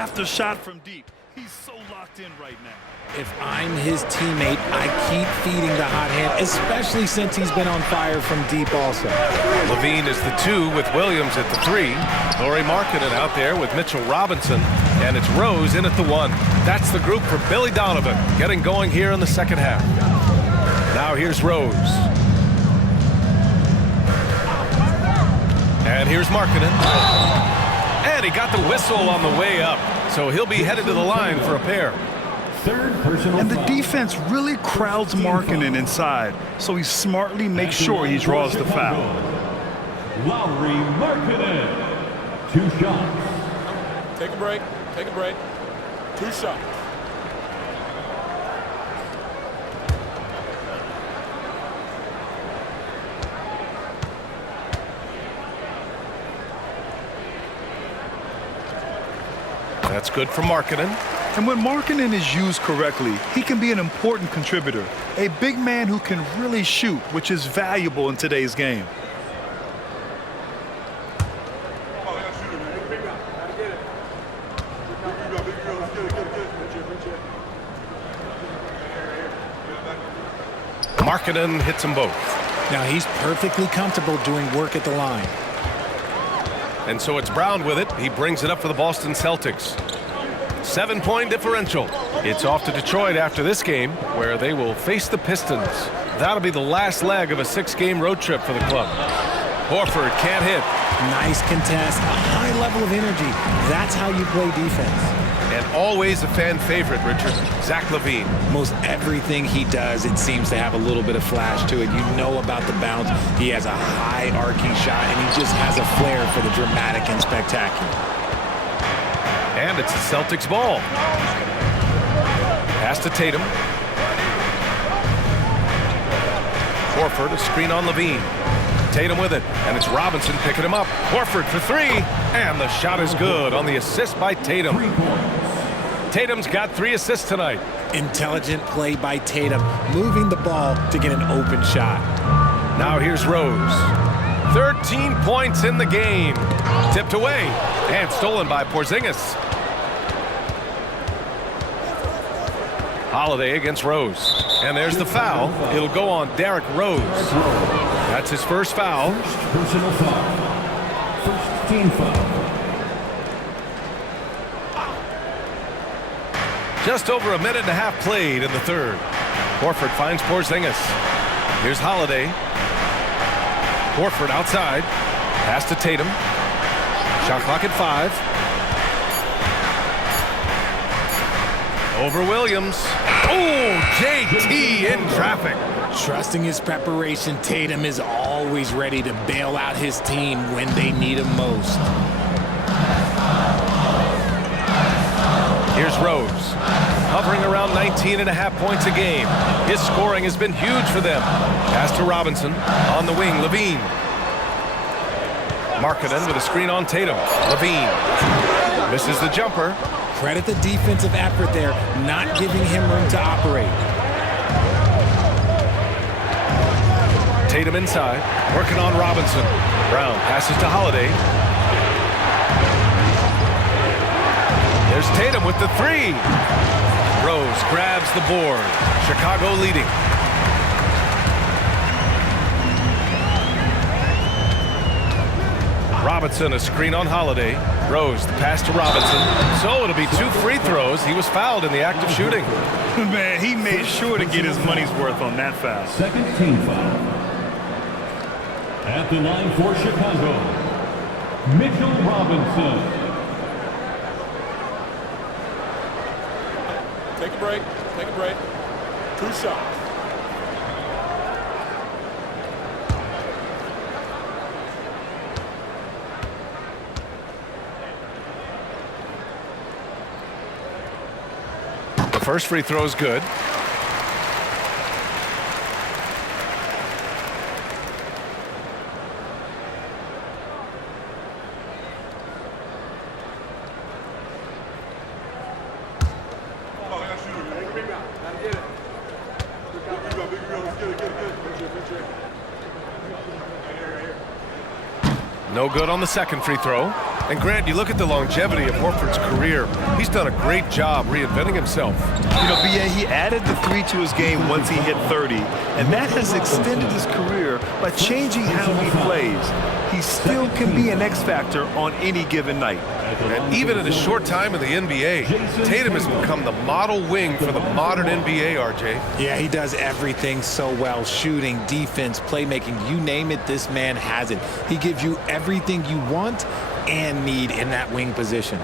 After shot from deep. He's so locked in right now. If I'm his teammate, I keep feeding the hot hand, especially since he's been on fire from deep also. Levine is the 2 with Williams at the 3. Lauri Markkanen out there with Mitchell Robinson. And it's Rose in at the 1. That's the group for Billy Donovan getting going here in the second half. Now here's Rose. And here's Markkanen. And he got the whistle on the way up. So he'll be headed to the line for a pair. And the defense really crowds Markkanen inside, so he smartly makes sure he draws the foul. Lauri Markkanen, 2 shots. Take a break. Take a break. 2 shots. That's good for Markkanen. And when Markkanen is used correctly, he can be an important contributor. A big man who can really shoot, which is valuable in today's game. Markkanen hits them both. Now he's perfectly comfortable doing work at the line. And so it's Brown with it. He brings it up for the Boston Celtics. 7-point differential. It's off to Detroit after this game, where they will face the Pistons. That'll be the last leg of a 6-game road trip for the club. Horford can't hit. Nice contest, a high level of energy. That's how you play defense. And always a fan favorite, Richard, Zach LaVine. Most everything he does, it seems to have a little bit of flash to it. You know about the bounce. He has a high arcing shot, and he just has a flair for the dramatic and spectacular. And it's the Celtics ball. Pass to Tatum. Horford, a screen on LaVine. Tatum with it, and it's Robinson picking him up. Horford for 3, and the shot is good on the assist by Tatum. Tatum's got 3 assists tonight. Intelligent play by Tatum, moving the ball to get an open shot. Now here's Rose. 13 points in the game. Tipped away, and stolen by Porzingis. Holiday against Rose. And there's the foul. It'll go on Derrick Rose. That's his first foul. Personal foul. First team foul. Just over a minute and a half played in the third. Horford finds Porzingis. Here's Holiday. Horford outside. Pass to Tatum. Shot clock at 5. Over Williams. Oh, JT in traffic. Trusting his preparation, Tatum is always ready to bail out his team when they need him most. Here's Rose, hovering around 19.5 points a game. His scoring has been huge for them. Pass to Robinson, on the wing, Levine. Markkanen with a screen on Tatum. Levine misses the jumper. Credit the defensive effort there, not giving him room to operate. Tatum inside, working on Robinson. Brown passes to Holiday. There's Tatum with the 3. Rose grabs the board. Chicago leading. Robinson, a screen on Holiday. Rose, the pass to Robinson. So it'll be 2 free throws. He was fouled in the act of shooting. Man, he made sure to get his money's worth on that foul. Second team foul. At the line for Chicago, Mitchell Robinson. Take a break. Take a break. 2 shots. The first free throw is good. No good on the second free throw. And Grant, you look at the longevity of Horford's career. He's done a great job reinventing himself. You know, B.A., he added the 3 to his game once he hit 30, and that has extended his career by changing how he plays. He still can be an X factor on any given night. And even in a short time in the NBA, Tatum has become the model wing for the modern NBA, RJ. Yeah, he does everything so well. Shooting, defense, playmaking, you name it, this man has it. He gives you everything you want and need in that wing position.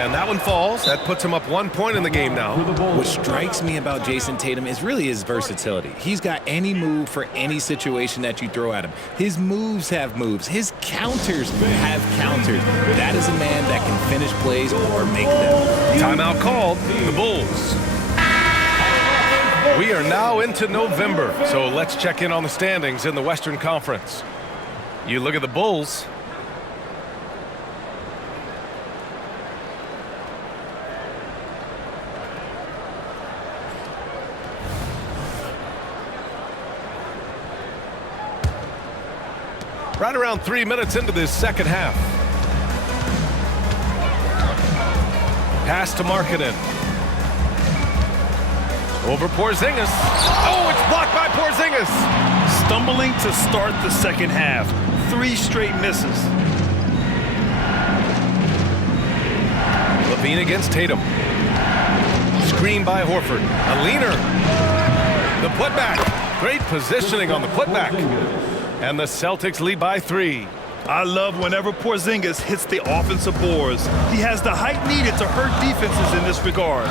And that one falls. That puts him up 1 point in the game now. What strikes me about Jayson Tatum is really his versatility. He's got any move for any situation that you throw at him. His moves have moves. His counters have counters. That is a man that can finish plays or make them. Timeout called. The Bulls. We are now into November, so let's check in on the standings in the Western Conference. You look at the Bulls. Right around 3 minutes into this second half. Pass to Markkanen. Over Porzingis. Oh, it's blocked by Porzingis. Stumbling to start the second half. 3 straight misses. Levine against Tatum. Screen by Horford. A leaner. The putback. Great positioning on the putback. And the Celtics lead by 3. I love whenever Porzingis hits the offensive boards. He has the height needed to hurt defenses in this regard.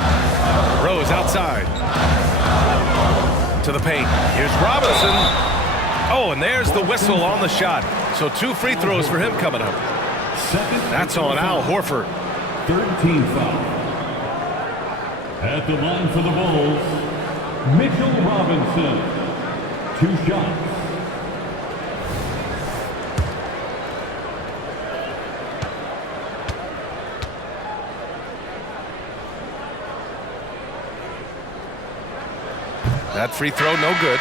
Rose outside. To the paint. Here's Robinson. Oh, and there's the whistle on the shot. So 2 free throws for him coming up. That's on Al Horford. 13 foul. At the line for the Bulls, Mitchell Robinson. 2 shots. That free throw, no good.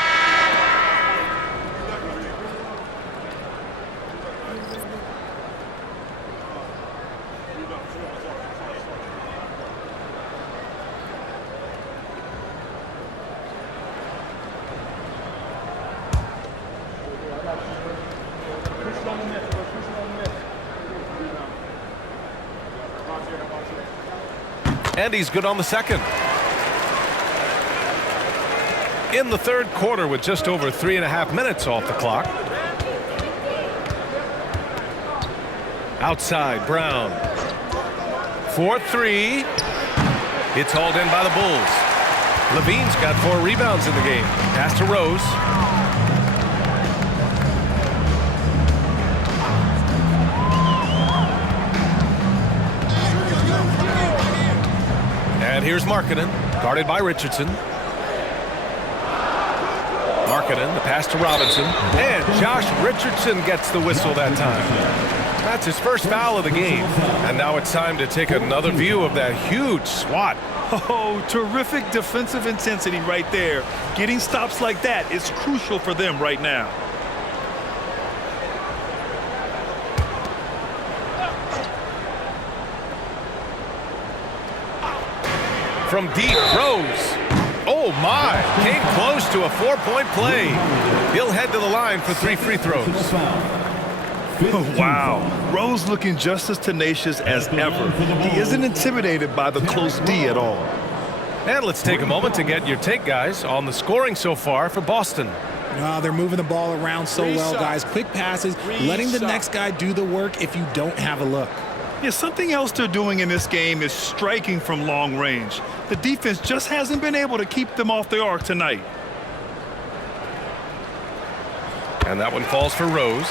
And he's good on the second. In the third quarter with just over 3.5 minutes off the clock. Outside, Brown. 4-3. It's hauled in by the Bulls. Levine's got 4 rebounds in the game. Pass to Rose. And here's Markkanen, guarded by Richardson. Markkanen, the pass to Robinson. And Josh Richardson gets the whistle that time. That's his first foul of the game. And now it's time to take another view of that huge swat. Oh, terrific defensive intensity right there. Getting stops like that is crucial for them right now. From deep, Rose. Oh, my. Came close to a 4-point play. He'll head to the line for 3 free throws. Oh, wow. Rose looking just as tenacious as ever. He isn't intimidated by the close D at all. And let's take a moment to get your take, guys, on the scoring so far for Boston. They're moving the ball around so well, guys. Quick passes, letting the next guy do the work if you don't have a look. Yeah, something else they're doing in this game is striking from long range. The defense just hasn't been able to keep them off the arc tonight. And that one falls for Rose.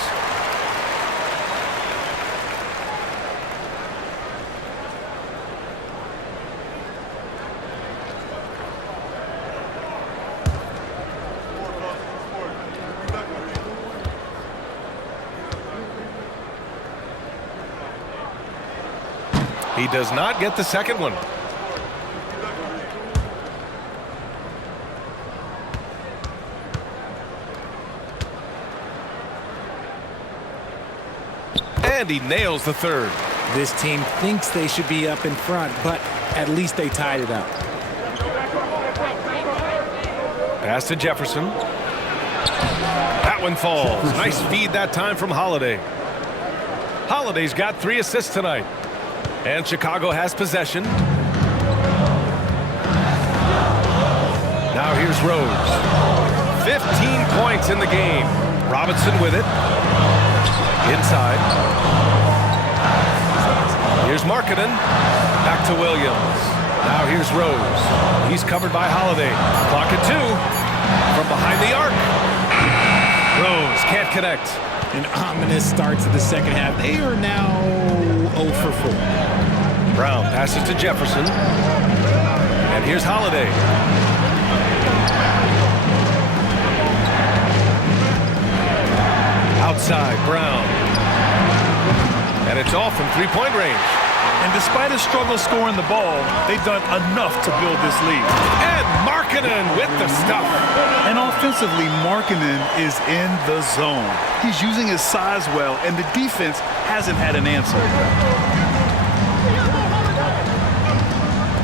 He does not get the second one. And he nails the third. This team thinks they should be up in front, but at least they tied it up. Pass to Jefferson. That one falls. Nice feed that time from Holiday. Holiday's got 3 assists tonight. And Chicago has possession. Now here's Rose. 15 points in the game. Robinson with it. Inside. Here's Markkanen. Back to Williams. Now here's Rose. He's covered by Holiday. Clock at 2. From behind the arc. Rose can't connect. An ominous start to the second half. They are now 0 for 4. Brown passes to Jefferson. And here's Holiday. Outside, Brown. And it's off from three-point range. And despite his struggle scoring the ball, they've done enough to build this lead. And Markkanen with the stuff. And offensively, Markkanen is in the zone. He's using his size well, and the defense hasn't had an answer.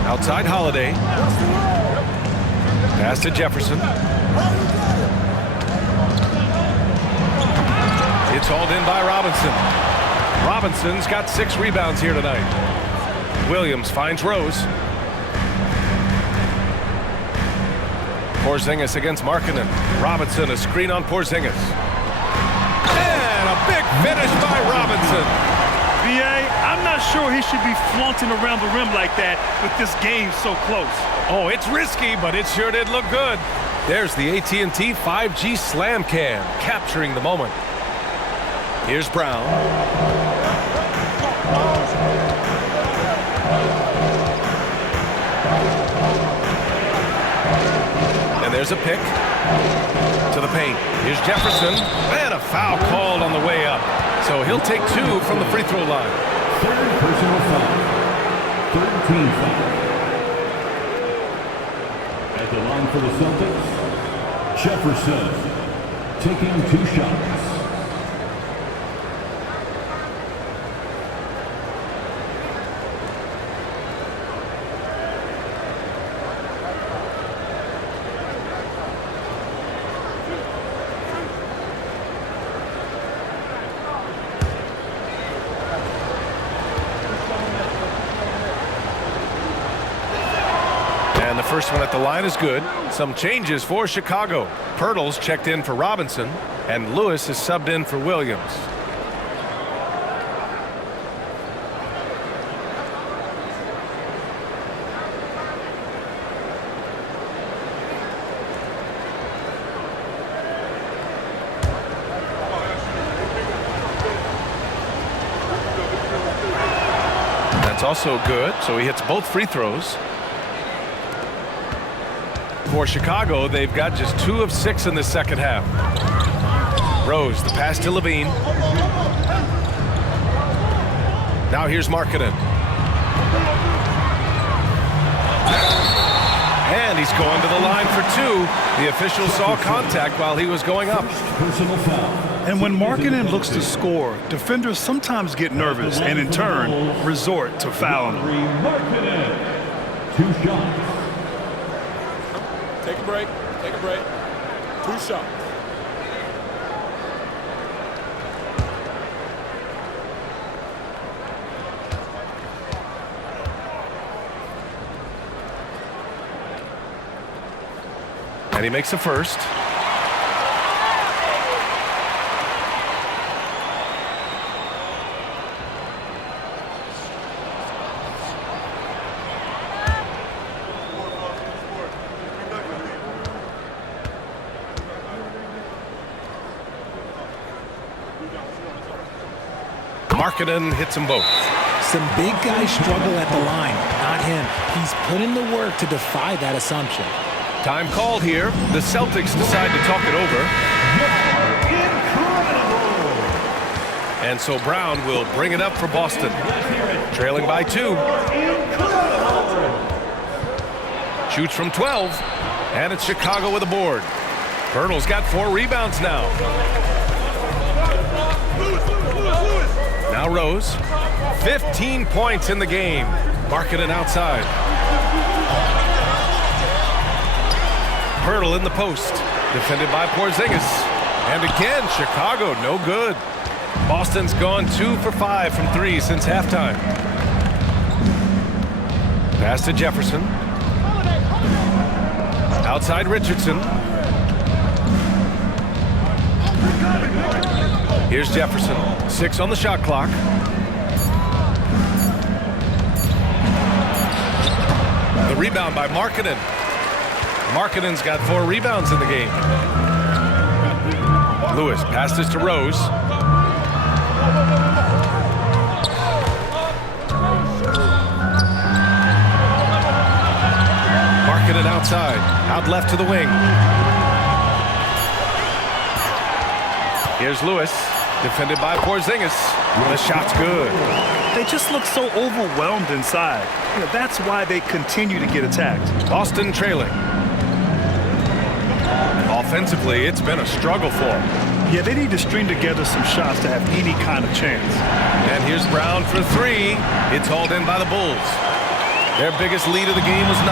Outside Holiday. Pass to Jefferson. It's hauled in by Robinson. Robinson's got 6 rebounds here tonight. Williams finds Rose. Porzingis against Markkanen. Robinson, a screen on Porzingis. And a big finish by Robinson. B.A., I'm not sure he should be flaunting around the rim like that with this game so close. Oh, it's risky, but it sure did look good. There's the AT&T 5G Slam Cam, capturing the moment. Here's Brown. And there's a pick to the paint. Here's Jefferson. And a foul called on the way up. So he'll take 2 from the free throw line. Third personal foul. Third team foul. At the line for the Celtics, Jefferson taking 2 shots. And the first one at the line is good. Some changes for Chicago. Pirtle's checked in for Robinson, and Lewis is subbed in for Williams. That's also good, so he hits both free throws. For Chicago, they've got just 2 of 6 in the second half. Rose, the pass to Levine. Now here's Markkanen. And he's going to the line for 2. The official saw contact while he was going up. Personal foul. And when Markkanen looks to score, defenders sometimes get nervous and in turn resort to fouling him. Markkanen. 2 shots. Take a break. Take a break. 2 shots. And he makes a first. Markkanen hits them both. Some big guys struggle at the line, not him. He's put in the work to defy that assumption. Time called here. The Celtics decide to talk it over. Incredible! And so Brown will bring it up for Boston. Let's hear it Trailing by 2. Shoots from 12. And it's Chicago with a board. Pirtle's got 4 rebounds now. Now Rose. 15 points in the game. Markkanen outside. Pirtle in the post. Defended by Porzingis. And again, Chicago, no good. Boston's gone 2 for 5 from 3 since halftime. Pass to Jefferson. Outside Richardson. Here's Jefferson. 6 on the shot clock. The rebound by Markkanen. Markkanen's got 4 rebounds in the game. Lewis passes to Rose. Markkanen outside. Out left to the wing. Here's Lewis. Defended by Porzingis. The shot's good. They just look so overwhelmed inside. That's why they continue to get attacked. Boston trailing. Offensively, it's been a struggle for them. Yeah, they need to string together some shots to have any kind of chance. And here's Brown for 3. It's hauled in by the Bulls. Their biggest lead of the game was 9.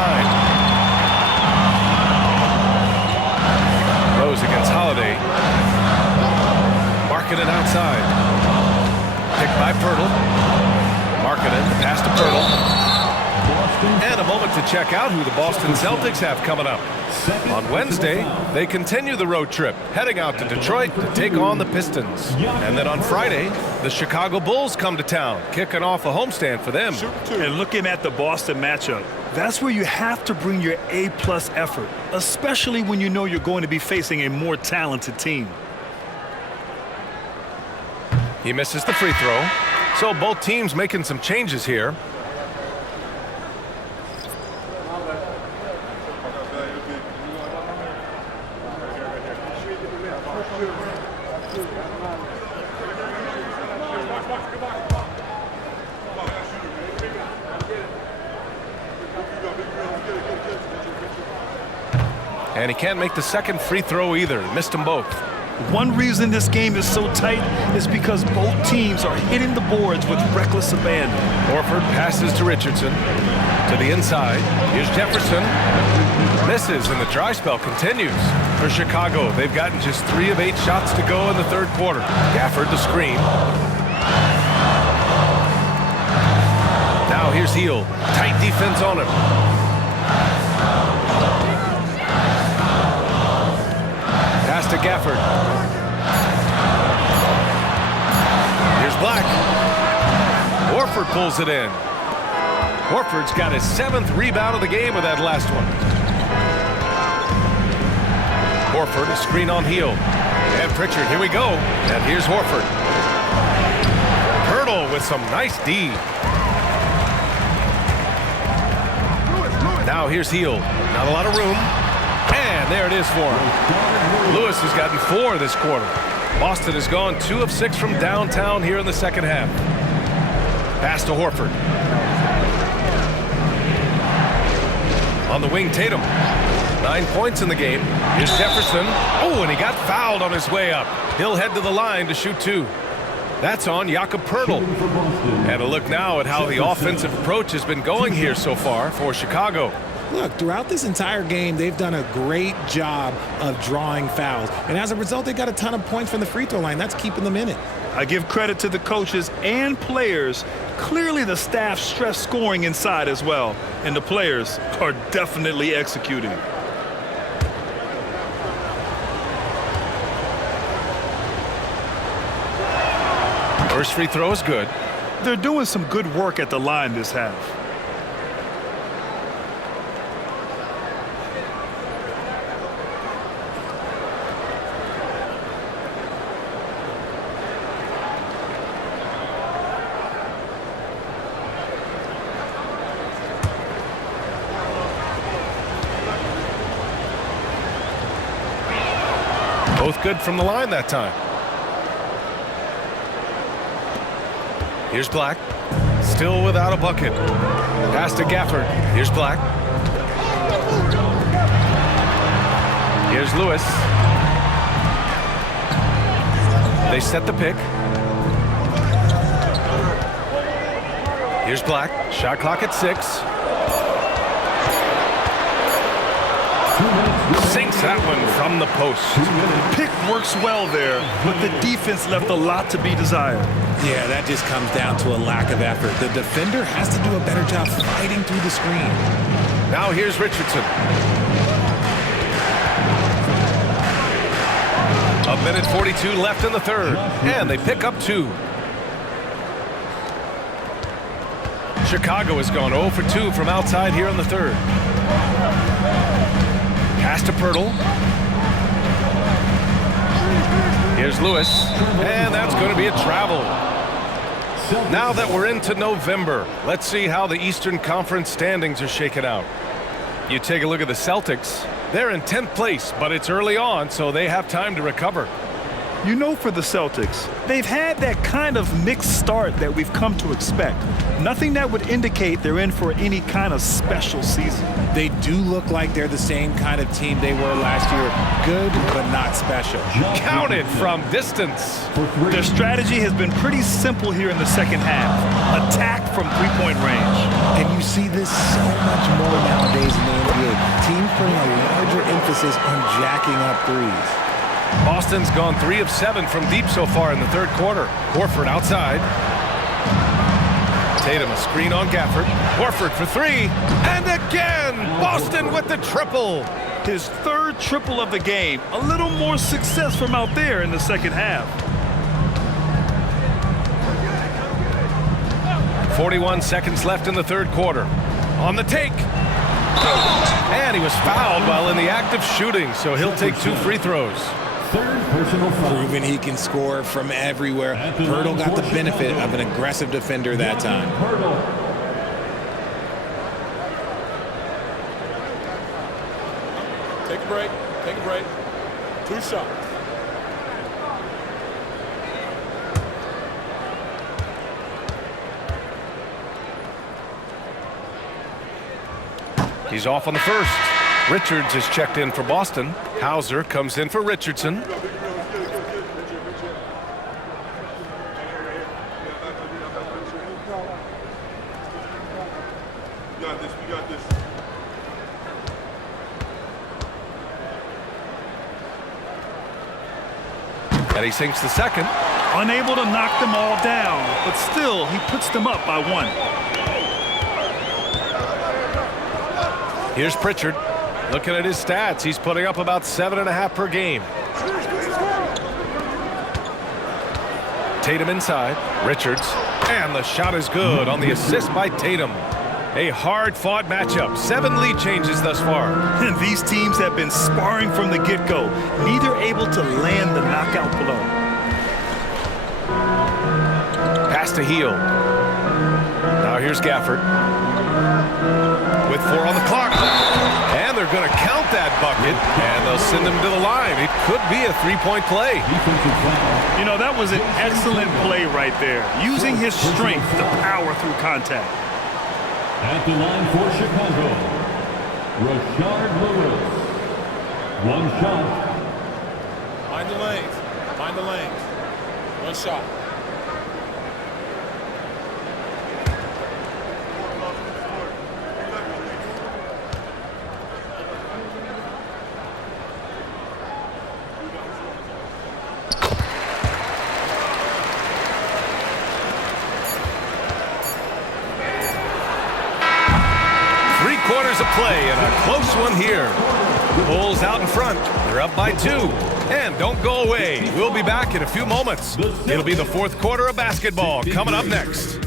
Rose against Holiday. Markkanen outside. Picked by Pirtle. Markkanen pass to Pirtle. And a moment to check out who the Boston Celtics have coming up. On Wednesday, they continue the road trip, heading out to Detroit to take on the Pistons. And then on Friday, the Chicago Bulls come to town, kicking off a homestand for them. And looking at the Boston matchup, that's where you have to bring your A-plus effort, especially when you know you're going to be facing a more talented team. He misses the free throw. So both teams making some changes here. And he can't make the second free throw either. Missed them both. One reason this game is so tight is because both teams are hitting the boards with reckless abandon. Horford passes to Richardson. To the inside. Here's Jefferson. Misses, and the dry spell continues. For Chicago, they've gotten just 3 of 8 shots to go in the third quarter. Gafford the screen. Now here's Heel. Tight defense on him. Pass to Gafford. Here's Black. Horford pulls it in. Horford's got his 7th rebound of the game with that last one. Horford, a screen on Heel. And Pritchard, here we go. And here's Horford. Pirtle with some nice D. Now here's Heel. Not a lot of room. And there it is for him. Lewis has gotten 4 this quarter. Boston has gone 2 of 6 from downtown here in the second half. Pass to Horford. On the wing, Tatum. 9 points in the game. Here's Jefferson. Oh, and he got fouled on his way up. He'll head to the line to shoot 2. That's on Jakob Pirtle. And a look now at how the offensive approach has been going here so far for Chicago. Look, throughout this entire game, they've done a great job of drawing fouls. And as a result, they got a ton of points from the free throw line. That's keeping them in it. I give credit to the coaches and players. Clearly the staff stressed scoring inside as well. And the players are definitely executing. First free throw is good. They're doing some good work at the line this half. Both good from the line that time. Here's Black. Still without a bucket. Pass to Gafford. Here's Black. Here's Lewis. They set the pick. Here's Black. Shot clock at 6. Sinks that one from the post. Pick works well there, but the defense left a lot to be desired. Yeah, that just comes down to a lack of effort. The defender has to do a better job fighting through the screen. Now here's Richardson. A minute 42 left in the third, and they pick up 2. Chicago has gone 0 for 2 from outside here in the third. Pass to Pirtle. Here's Lewis, and that's going to be a travel. Now that we're into November, let's see how the Eastern Conference standings are shaken out. You take a look at the Celtics. They're in 10th place, but it's early on, so they have time to recover. You know, for the Celtics, they've had that kind of mixed start that we've come to expect. Nothing that would indicate they're in for any kind of special season. They do look like they're the same kind of team they were last year. Good, but not special. Count it from distance. Their strategy has been pretty simple here in the second half. Attack from three-point range. And you see this so much more nowadays in the NBA. Teams putting a larger emphasis on jacking up threes. Boston's gone 3 of 7 from deep so far in the third quarter. Horford outside. Tatum a screen on Gafford. Horford for 3. And again, Boston with the triple. His third triple of the game. A little more success from out there in the second half. 41 seconds left in the third quarter. On the take. And he was fouled while in the act of shooting, so he'll take 2 free throws. Third personal foul. Proving he can score from everywhere. Pirtle got the benefit of an aggressive defender that time. Take a break. Take a break. 2 shots. He's off on the first. Richards is checked in for Boston. Hauser comes in for Richardson. And he sinks the second. Unable to knock them all down, but still, he puts them up by 1. Here's Pritchard. Looking at his stats, he's putting up about 7.5 per game. Tatum inside. Richards. And the shot is good on the assist by Tatum. A hard-fought matchup. 7 lead changes thus far. And these teams have been sparring from the get-go, neither able to land the knockout blow. Pass to Heel. Now here's Gafford. With 4 on the clock. And they're going to count that bucket, and they'll send him to the line. It could be a 3-point play. You know, that was an excellent play right there, using his strength to power through contact. At the line for Chicago, Rashard Lewis. 1 shot. Mind the lanes. Mind the lanes. 1 shot. Quarters of play and a close one here. Bulls out in front. They're up by 2. And don't go away. We'll be back in a few moments. It'll be the fourth quarter of basketball coming up next.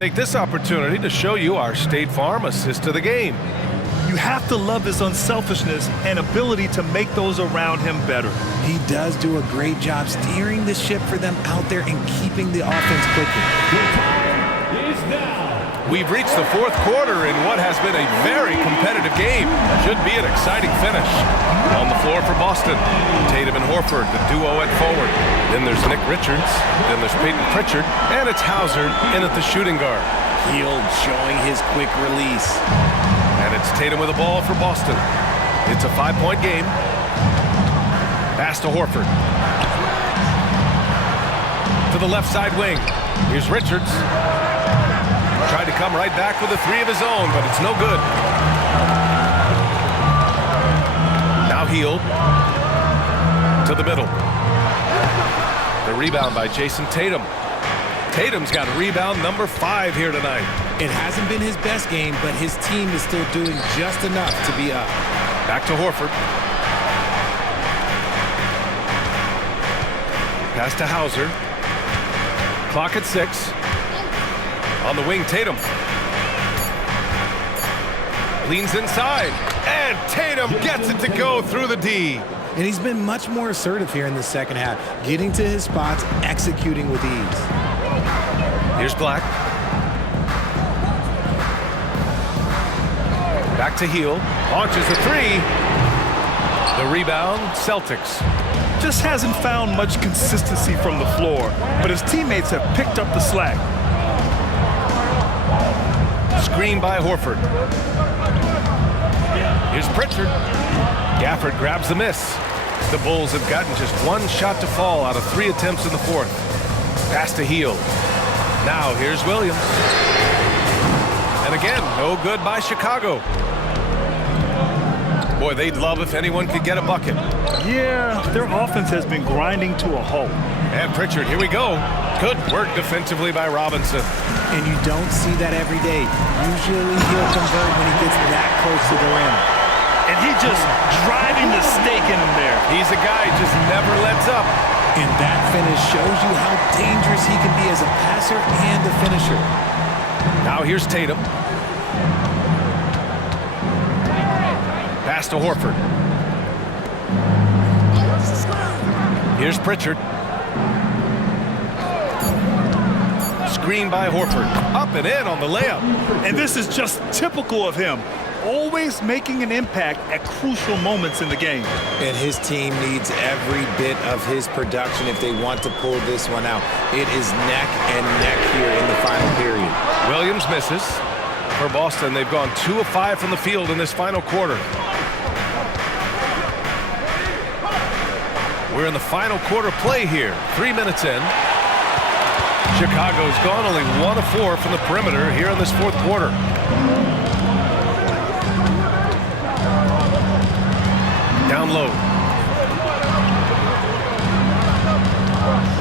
Take this opportunity to show you our State Farm assist to the game. You have to love his unselfishness and ability to make those around him better. He does do a great job steering the ship for them out there and keeping the offense clicking. The time is now. We've reached the fourth quarter in what has been a very competitive game. Should be an exciting finish. On the floor for Boston, Tatum and Horford, the duo at forward. Then there's Nick Richards. Then there's Peyton Pritchard. And it's Hauser in at the shooting guard. Hield showing his quick release. And it's Tatum with the ball for Boston. It's a 5-point game. Pass to Horford. To the left side wing. Here's Richards. Tried to come right back with a three of his own, but it's no good. Now Hield. To the middle. The rebound by Jayson Tatum. Tatum's got rebound number 5 here tonight. It hasn't been his best game, but his team is still doing just enough to be up. Back to Horford. Pass to Hauser. Clock at 6. On the wing, Tatum. Leans inside. And Tatum gets it to go through the D. And he's been much more assertive here in the second half, getting to his spots, executing with ease. Here's Black. Back to Hield. Launches a 3. The rebound, Celtics. Just hasn't found much consistency from the floor, but his teammates have picked up the slack. Screen by Horford. Here's Pritchard. Gafford grabs the miss. The Bulls have gotten just one shot to fall out of 3 attempts in the fourth. Pass to Hield. Now here's Williams. And again, no good by Chicago. Boy, they'd love if anyone could get a bucket. Yeah, their offense has been grinding to a halt. And Pritchard, here we go. Good work defensively by Robinson. And you don't see that every day. Usually he'll convert when he gets that close to the rim. And he just driving the stake in him there. He's a guy who just never lets up. And that finish shows you how dangerous he can be as a passer and a finisher. Now here's Tatum. Pass to Horford. Here's Pritchard. Screen by Horford. Up and in on the layup. And this is just typical of him. Always making an impact at crucial moments in the game. And his team needs every bit of his production if they want to pull this one out. It is neck and neck here in the final period. Williams misses. For Boston, they've gone 2 of 5 from the field in this final quarter. We're in the final quarter play here. 3 minutes in. Chicago's gone only 1 of 4 from the perimeter here in this fourth quarter. Down low.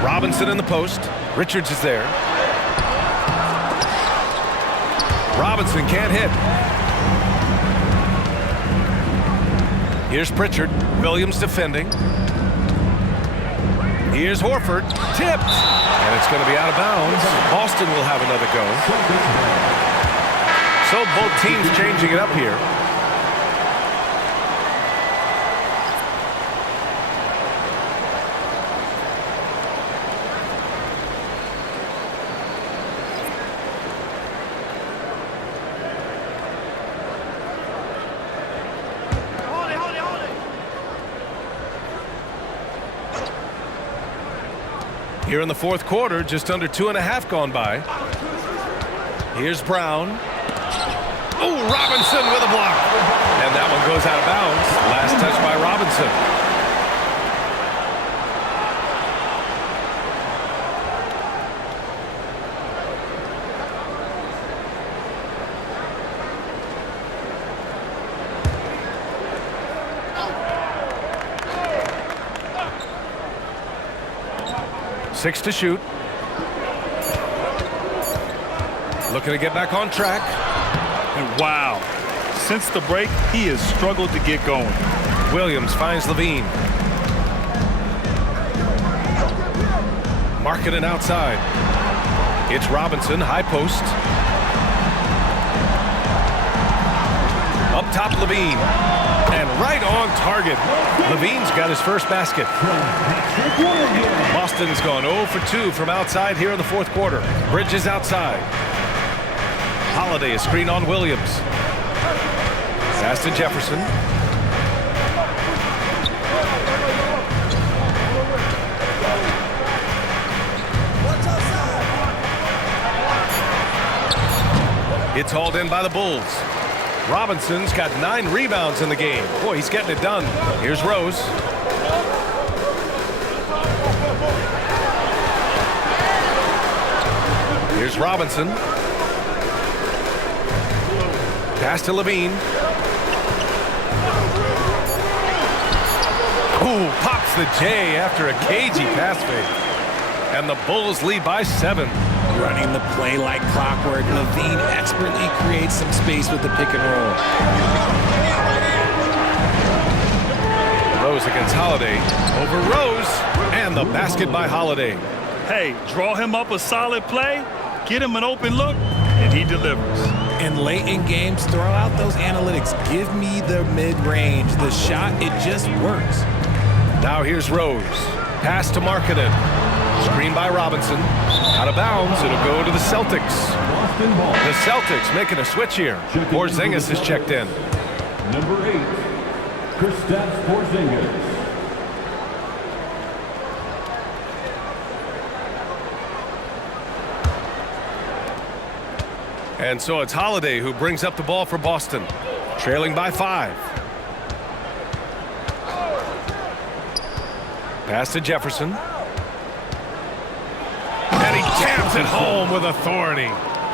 Robinson in the post. Richards is there. Robinson can't hit. Here's Pritchard. Williams defending. Here's Horford. Tipped. And it's going to be out of bounds. Boston will have another go. So both teams changing it up here. Here in the fourth quarter, just under 2.5 gone by. Here's Brown. Oh, Robinson with a block. And that one goes out of bounds. Last touch by Robinson. Six to shoot. Looking to get back on track. And wow, since the break, he has struggled to get going. Williams finds Levine. Marking it outside. It's Robinson, high post. Up top, Levine. And right on target. Levine's got his first basket. Boston's gone 0 for 2 from outside here in the fourth quarter. Bridges outside. Holiday, a screen on Williams. Pass to Jefferson. It's hauled in by the Bulls. Robinson's got 9 rebounds in the game. Boy, he's getting it done. Here's Rose. Here's Robinson. Pass to Levine. Ooh, pops the J after a cagey pass fake. And the Bulls lead by 7. Running the play like clockwork, Levine expertly creates some space with the pick and roll. Rose against Holiday. Over Rose. And the basket by Holiday. Hey, draw him up a solid play, get him an open look, and he delivers. And late in games, throw out those analytics. Give me the mid-range. The shot, it just works. Now here's Rose. Pass to Markkanen. Screen by Robinson. Out of bounds. It'll go to the Celtics. The Celtics making a switch here. Porzingis is checked in. Number 8, Kristaps Porzingis. And so it's Holiday who brings up the ball for Boston. Trailing by 5. Pass to Jefferson. And he jams it home with authority.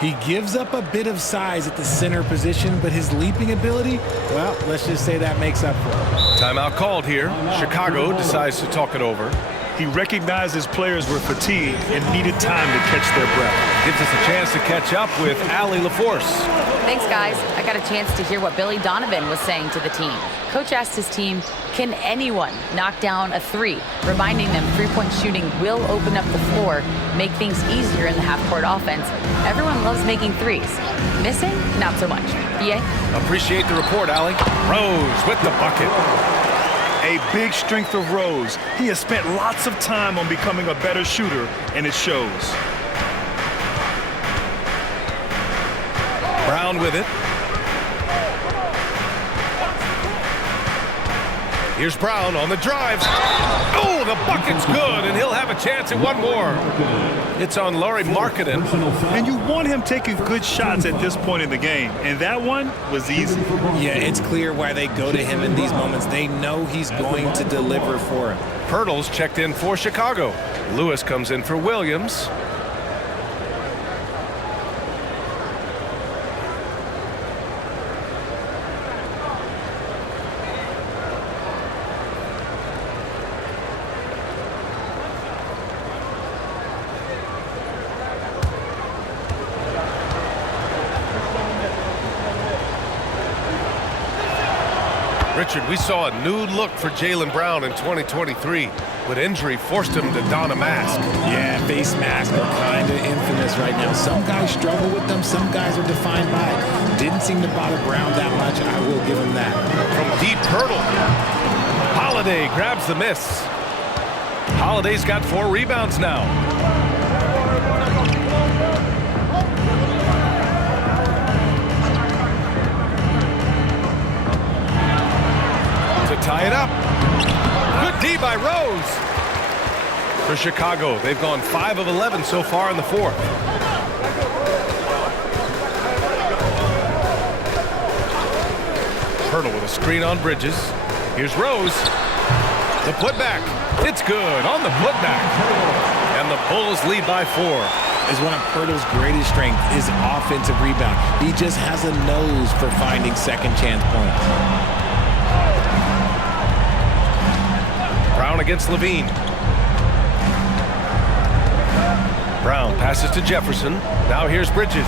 He gives up a bit of size at the center position, but his leaping ability, well, let's just say that makes up for it. Timeout called here. Chicago decides to talk it over. He recognized his players were fatigued and needed time to catch their breath. Gives us a chance to catch up with Allie LaForce. Thanks, guys. I got a chance to hear what Billy Donovan was saying to the team. Coach asked his team, can anyone knock down a 3? Reminding them three-point shooting will open up the floor, make things easier in the half-court offense. Everyone loves making threes. Missing? Not so much. BA? Appreciate the report, Allie. Rose with the bucket. A big strength of Rose. He has spent lots of time on becoming a better shooter, and it shows. Brown with it. Here's Brown on the drive. Oh, the bucket's good, and he'll have a chance at one more. It's on Lauri Markkanen. And you want him taking good shots at this point in the game, and that one was easy. Yeah, it's clear why they go to him in these moments. They know he's going to deliver for him. Pirtle's checked in for Chicago. Lewis comes in for Williams. Richard, we saw a new look for Jaylen Brown in 2023, but injury forced him to don a mask. Yeah, face masks are kind of infamous right now. Some guys struggle with them. Some guys are defined by it. Didn't seem to bother Brown that much. I will give him that. From deep, Pirtle. Holiday grabs the miss. Holiday's got 4 rebounds now. Tie it up. Good D by Rose. For Chicago, they've gone 5 of 11 so far in the 4th. Pirtle with a screen on Bridges. Here's Rose. The putback. It's good on the putback. And the Bulls lead by 4. Is one of Pirtle's greatest strengths is offensive rebound. He just has a nose for finding second chance points. Brown against Levine. Brown passes to Jefferson. Now here's Bridges.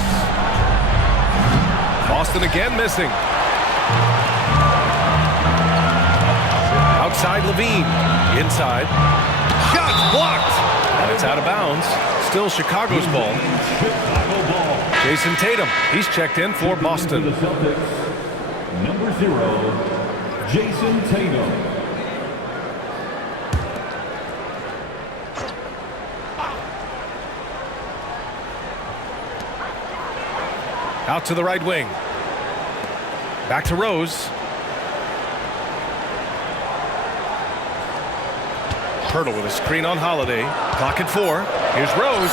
Boston again missing. Outside Levine. Inside. Shot blocked. And it's out of bounds. Still Chicago's ball. Jayson Tatum. He's checked in for Boston. Number 0, Jayson Tatum. Out to the right wing. Back to Rose. Pirtle with a screen on Holiday. Clock at 4. Here's Rose.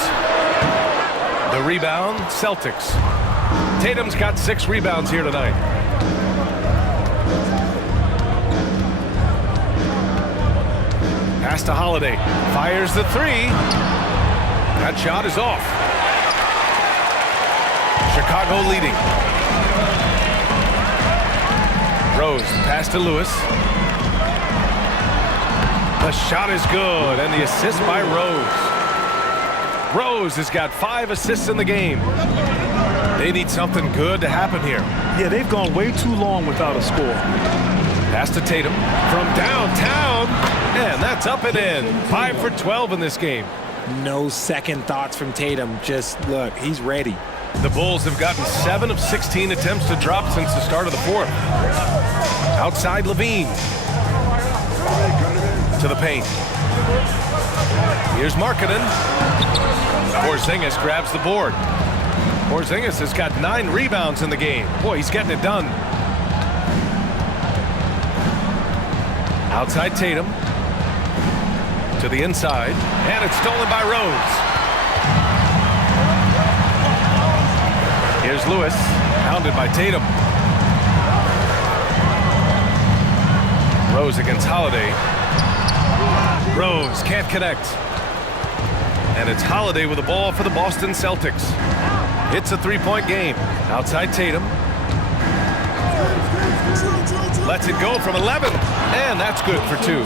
The rebound, Celtics. Tatum's got 6 rebounds here tonight. Pass to Holiday. Fires the 3. That shot is off. Chicago leading. Rose, pass to Lewis. The shot is good, and the assist by Rose. Rose has got 5 assists in the game. They need something good to happen here. Yeah, they've gone way too long without a score. Pass to Tatum from downtown, and that's up and in. 5 for 12 in this game. No second thoughts from Tatum. Just look, he's ready. The Bulls have gotten 7 of 16 attempts to drop since the start of the 4th. Outside Levine. To the paint. Here's Markkanen. Porzingis grabs the board. Porzingis has got 9 rebounds in the game. Boy, he's getting it done. Outside Tatum. To the inside. And it's stolen by Rose. Here's Lewis. Pounded by Tatum. Rose against Holiday. Rose can't connect. And it's Holiday with the ball for the Boston Celtics. It's a 3-point game. Outside Tatum. Lets it go from 11. And that's good for 2.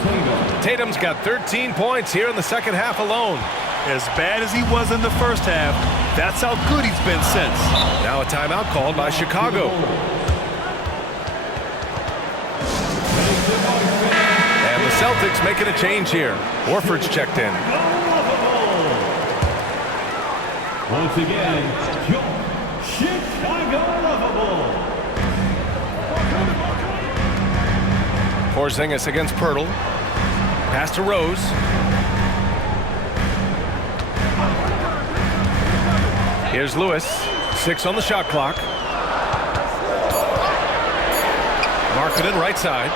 Tatum's got 13 points here in the second half alone. As bad as he was in the first half, that's how good he's been since. Now a timeout called by Chicago. And the Celtics making a change here. Horford's checked in. Once again, Chicago lovable. Porzingis against Pirtle. Pass to Rose. Here's Lewis. 6 on the shot clock. Markkanen right side.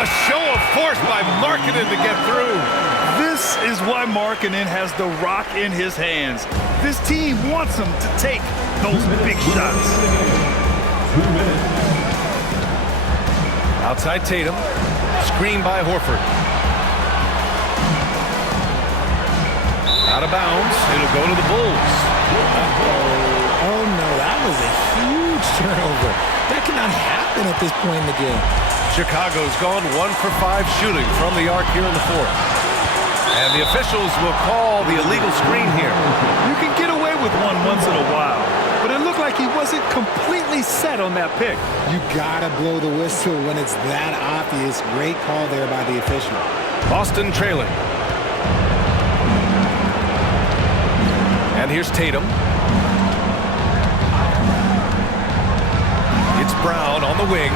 A show of force by Markkanen to get through. This is why Markkanen has the rock in his hands. This team wants him to take those big shots. 2 minutes. Outside Tatum. Screen by Horford. Out of bounds. It'll go to the Bulls. Oh no, that was a huge turnover. That cannot happen at this point in the game. Chicago's gone 1 for 5 shooting from the arc here in the 4th. And the officials will call the illegal screen here. You can get away with one once in a while, but it looked like he wasn't completely set on that pick. You gotta blow the whistle when it's that obvious. Great call there by the official. Boston trailing. And here's Tatum. It's Brown on the wing.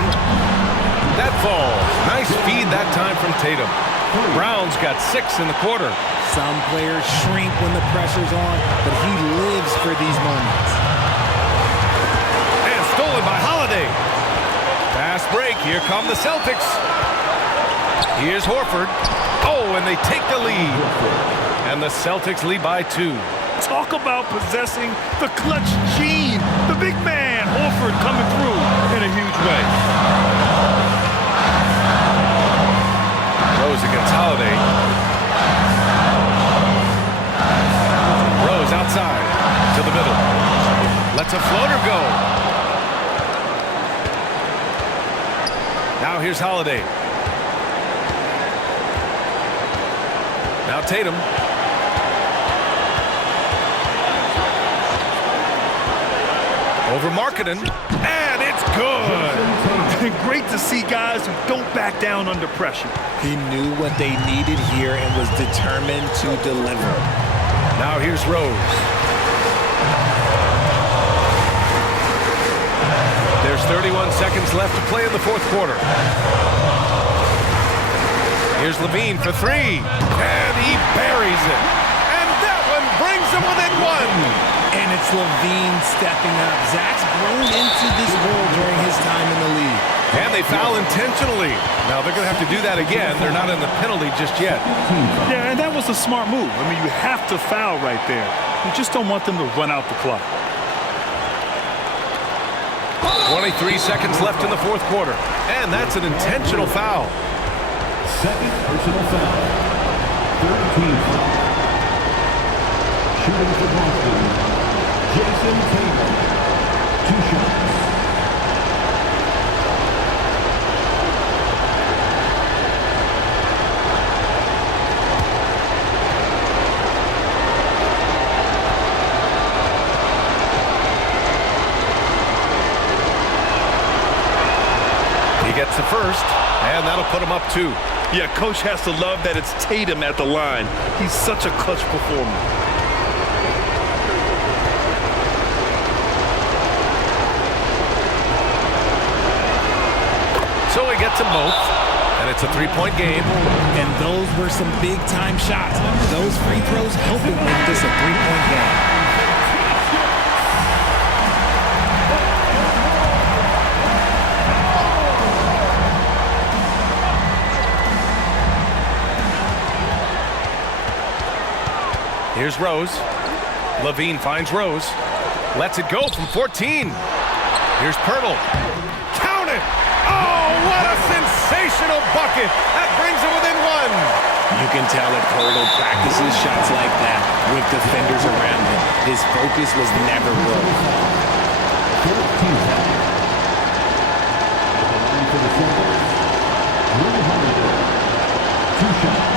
That falls. Nice feed that time from Tatum. Brown's got 6 in the quarter. Some players shrink when the pressure's on, but he lives for these moments. And stolen by Holiday. Fast break. Here come the Celtics. Here's Horford. Oh, and they take the lead. And the Celtics lead by 2. Talk about possessing the clutch gene. The big man, Horford, coming through in a huge way. Rose against Holiday. Rose outside to the middle. Lets a floater go. Now here's Holiday. Now Tatum. Over Markkanen, and it's good. Great to see guys who don't back down under pressure. He knew what they needed here and was determined to deliver. Now here's Rose. There's 31 seconds left to play in the 4th quarter. Here's Levine for 3, and he buries it. And that one brings them within one. And it's Levine stepping up. Zach's grown into this role during his time in the league. And they foul intentionally. Now they're going to have to do that again. They're not in the penalty just yet. Yeah, and that was a smart move. I mean, you have to foul right there. You just don't want them to run out the clock. 23 seconds left in the fourth quarter. And that's an intentional foul. Second personal foul. Third team foul. Shooting for Boston, Jayson Tatum. 2 shots. He gets the first, and that'll put him up 2. Yeah, coach has to love that it's Tatum at the line. He's such a clutch performer. So he gets them both, and it's a 3-point game. And those were some big-time shots. Those free throws help him make this a 3-point game. Here's Rose. Levine finds Rose. Lets it go from 14. Here's Pirtle. Count it! Oh, what a sensational bucket! That brings him within 1. You can tell that Pirtle practices shots like that with defenders around him. His focus was never broke. 14 foul. At the line for the Celtics, Drew Holiday. 2 shots.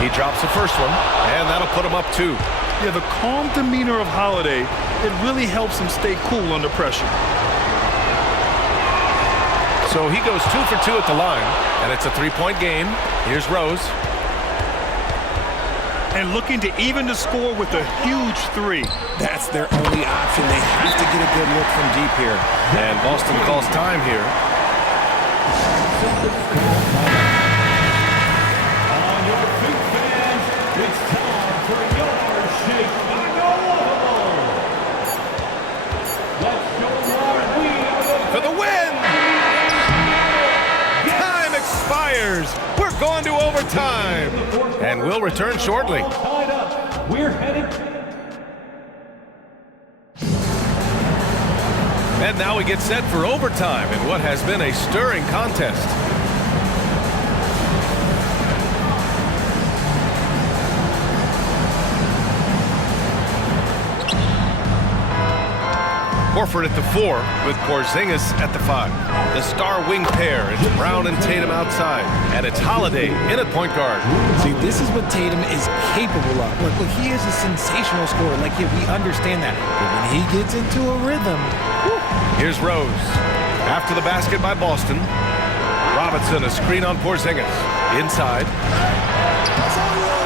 He drops the first one, and that'll put him up 2. Yeah, the calm demeanor of Holiday, it really helps him stay cool under pressure. So he goes 2 for 2 at the line, and it's a 3-point game. Here's Rose. And looking to even the score with a huge 3. That's their only option. They have to get a good look from deep here. And Boston calls time here. On your feet, fans, it's time for your shake. Let's go, Lord. We are For the win! Time expires. We're going to overtime. And we'll return shortly. tied up. We're headed. And now we get set for overtime in what has been a stirring contest. Horford at the 4 with Porzingis at the 5. The star wing pair, it's Brown and Tatum outside. And it's Holiday in at point guard. See, this is what Tatum is capable of. Look, he is a sensational scorer. Like, we understand that. But when he gets into a rhythm, Here's Rose. After the basket by Boston. Robinson, a screen on Porzingis. Inside.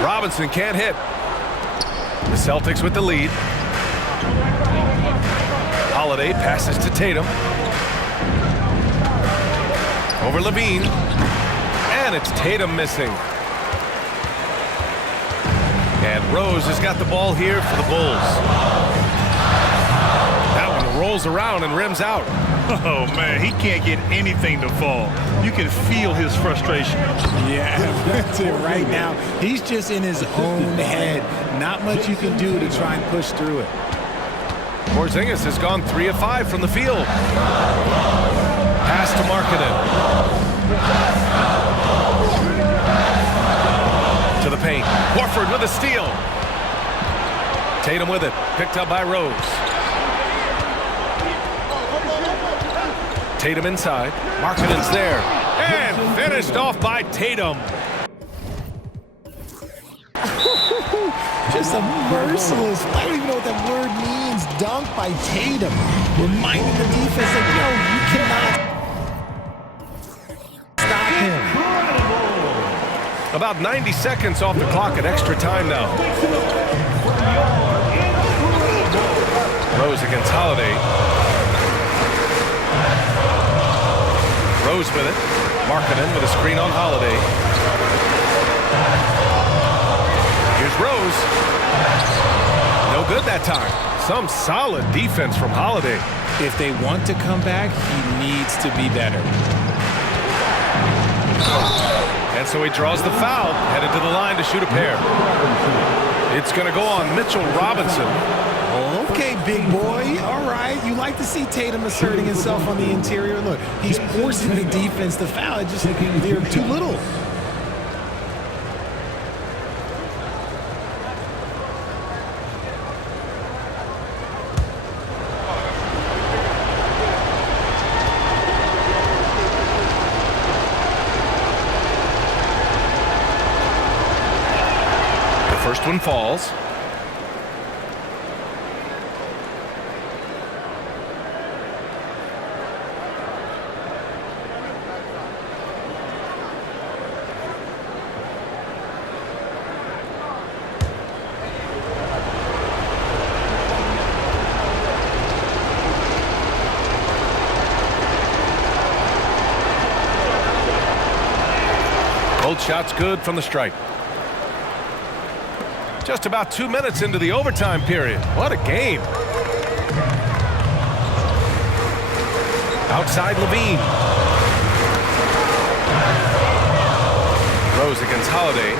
Robinson can't hit. The Celtics with the lead. Holiday passes to Tatum. Over Levine. And it's Tatum missing. And Rose has got the ball here for the Bulls. That one rolls around and rims out. Oh, man, he can't get anything to fall. You can feel his frustration. yeah, that's it right now. He's just in his own head. Not much you can do to try and push through it. Porzingis has gone 3 of 5 from the field. Pass to Markkanen. To the paint. Horford with a steal. Tatum with it. Picked up by Rose. Tatum inside. Markkanen's there. And finished off by Tatum. Just a merciless, I don't even know what that word means, dunk by Tatum. Reminding the defense that, you cannot stop him. About 90 seconds off the clock at extra time now. Rose against Holiday. Rose with it. Markkanen with a screen on Holiday. Here's Rose. No good that time. Some solid defense from Holiday. If they want to come back, he needs to be better. And so he draws the foul, headed to the line to shoot a pair. It's going to go on Mitchell Robinson. Okay, big boy. All right. You like to see Tatum asserting himself on the interior. Look, he's forcing the defense to foul. It just, they're too little. First one falls. Both shots good from the strike. Just about 2 minutes into the overtime period. What a game. Outside Levine. Rose against Holiday.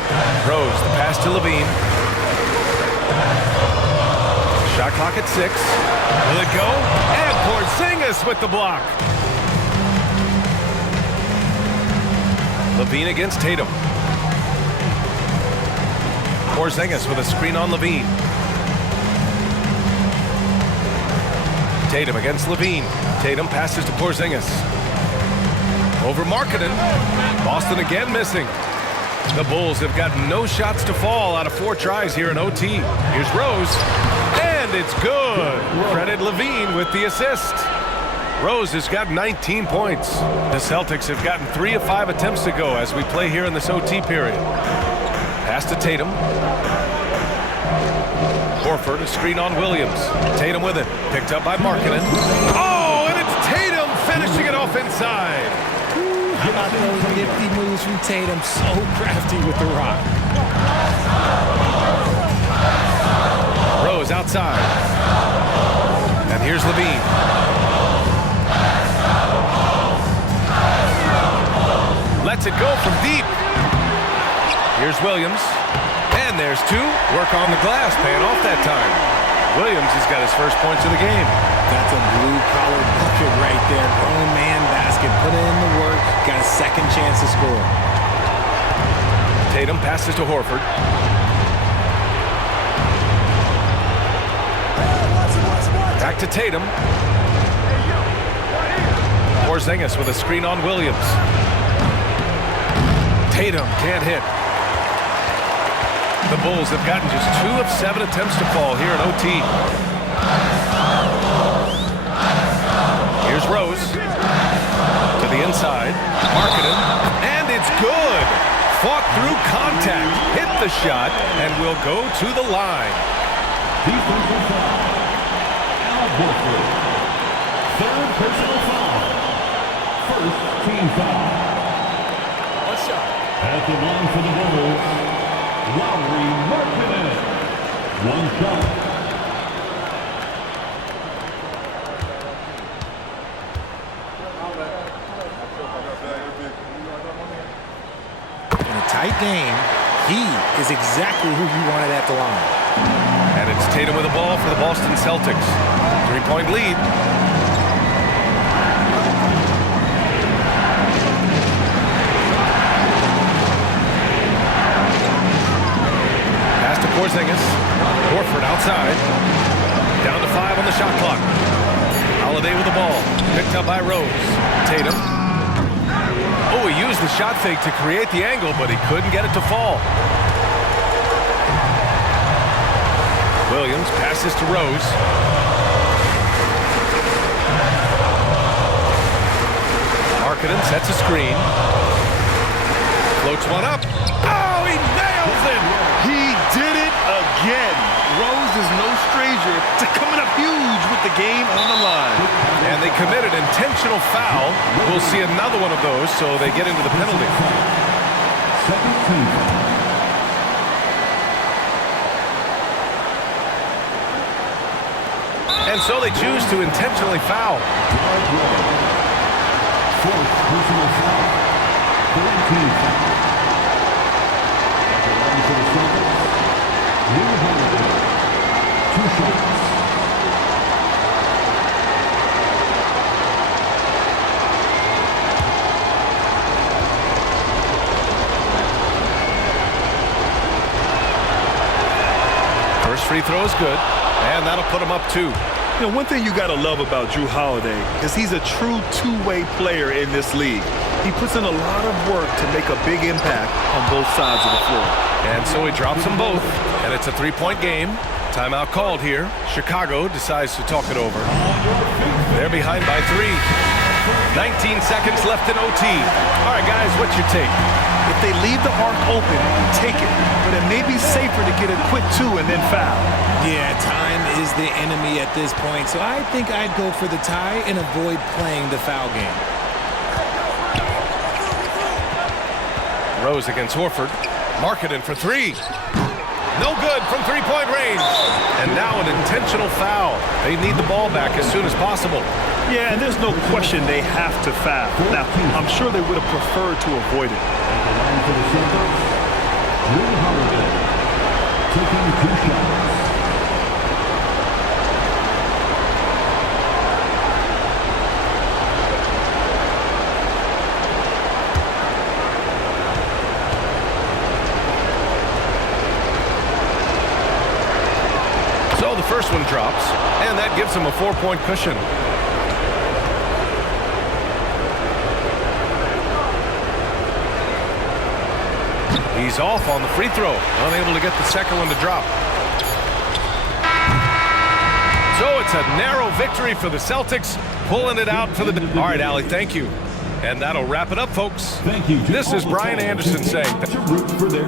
Rose, the pass to Levine. Shot clock at 6. Will it go? And Porzingis with the block. Levine against Tatum. Porzingis with a screen on Levine. Tatum against Levine. Tatum passes to Porzingis. Over Markkanen. Boston again missing. The Bulls have got no shots to fall out of 4 tries here in OT. Here's Rose. And it's good. Credit Levine with the assist. Rose has got 19 points. The Celtics have gotten 3 of 5 attempts to go as we play here in this OT period. Pass to Tatum. Horford, a screen on Williams. Tatum with it. Picked up by Markkanen. Oh, and it's Tatum finishing it off inside. How about those nifty moves from Tatum? So crafty with the rock. Rose outside. And here's Levine. Lets it go from deep. Here's Williams. And there's 2. Work on the glass, paying off that time. Williams has got his first points of the game. That's a blue-collar bucket right there. Grown man basket. Put in the work. Got a second chance to score. Tatum passes to Horford. Back to Tatum. Porzingis with a screen on Williams. Tatum can't hit. The Bulls have gotten just 2 of 7 attempts to fall here in OT. Here's Rose. To the inside. Markkanen. And it's good. Fought through contact. Hit the shot. And will go to the line. Defensive foul. Al Horford. 3rd personal foul. 1st team foul. One shot. At the line for the Bulls, Markkanen. 1 shot. In a tight game, he is exactly who you wanted at the line. And it's Tatum with the ball for the Boston Celtics. 3-point lead. Porzingis. Horford outside. Down to 5 on the shot clock. Holiday with the ball. Picked up by Rose. Tatum. Oh, he used the shot fake to create the angle, but he couldn't get it to fall. Williams passes to Rose. Markkanen sets a screen. Floats one up. Oh, he nails it! He did it again. Rose is no stranger to coming up huge with the game on the line. And they committed intentional foul. We'll see another one of those, so they get into the penalty. Second team foul. And so they choose to intentionally foul. Fourth personal foul. 14 foul. At the line for the Celtics, Drew Holiday. 2 shots. First free throw is good, and that'll put him up 2. You know, one thing you got to love about Drew Holiday is he's a true two-way player in this league. He puts in a lot of work to make a big impact on both sides of the floor. And so he drops them both, and it's a 3-point game. Timeout called here. Chicago decides to talk it over. They're behind by 3. 19 seconds left in OT. All right, guys, what's your take? If they leave the arc open, take it. But it may be safer to get a quick 2 and then foul. Yeah, time is the enemy at this point, so I think I'd go for the tie and avoid playing the foul game. Rose against Horford. Marketing for 3. No good from 3-point range. And now an intentional foul. They need the ball back as soon as possible. Yeah, and there's no question they have to foul. Now, I'm sure they would have preferred to avoid it. At the line for the Celtics, Drew Holiday. Taking 2 shots. So the first one drops, and that gives him a 4-point cushion. He's off on the free throw, unable to get the second one to drop. So it's a narrow victory for the Celtics, pulling it out for the... All right, Allie, thank you. And that'll wrap it up, folks. Thank you. This is Brian Anderson saying... To root for their